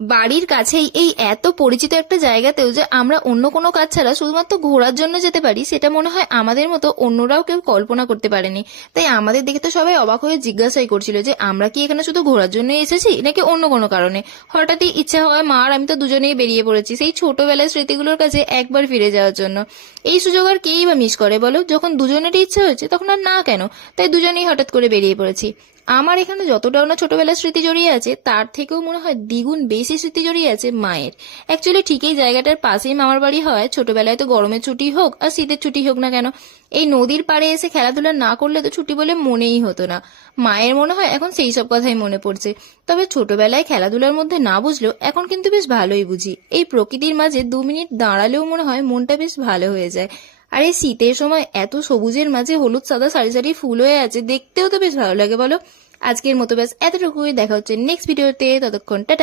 বাড়ির কাছেই এই এত পরিচিত একটা জায়গাতেও যে আমরা অন্য কোনো কাজ ছাড়া শুধুমাত্র ঘোরার জন্য যেতে পারি, সেটা মনে হয় আমাদের মতো অন্যরাও কেউ কল্পনা করতে পারেনি। তাই আমাদের দেখে তো সবাই অবাক হয়ে জিজ্ঞাসাই করছিল যে আমরা কি এখানে শুধু ঘোরার জন্য এসেছি নাকি অন্য কোনো কারণে। হঠাৎই ইচ্ছা হয় মা আর আমি তো দুজনেই বেরিয়ে পড়েছি সেই ছোটবেলার স্মৃতিগুলোর কাছে একবার ফিরে যাওয়ার জন্য। এই সুযোগ আর কেই বা মিস করে বলো? যখন দুজনেরই ইচ্ছা হয়েছে তখন আর না কেন? তাই দুজনেই হঠাৎ করে বেরিয়ে পড়েছি। আমার এখানে যতটাও না ছোটবেলার স্মৃতি জড়িয়ে আছে, তার থেকেও মনে হয় দ্বিগুণ বেশি স্মৃতি জড়িয়ে আছে মায়ের। অ্যাকচুয়ালি ঠিক এই জায়গাটার পাশেই মামার বাড়ি হয়। ছোটবেলায় তো গরমের ছুটি হোক আর শীতের ছুটি হোক না কেন, এই নদীর পাড়ে এসে খেলাধুলা না করলে তো ছুটি বলে মনেই হতো না। মায়ের মনে হয় এখন সেই সব কথাই মনে পড়ছে। তবে ছোটবেলায় খেলাধুলার মধ্যে না বুঝলেও এখন কিন্তু বেশ ভালোই বুঝি। এই প্রকৃতির মাঝে 2 মিনিট দাঁড়ালেও মনে হয় মনটা বেশ ভালো হয়ে যায়। আর এই শীতের সময় এত সবুজের মাঝে হলুদ সাদা সারি সারি ফুল হয়ে আছে, দেখতেও তো বেশ ভালো লাগে বলো। আজকের মতো ব্যাস এতটুকুই, দেখা হচ্ছে নেক্সট ভিডিওতে, ততক্ষণ টাটা।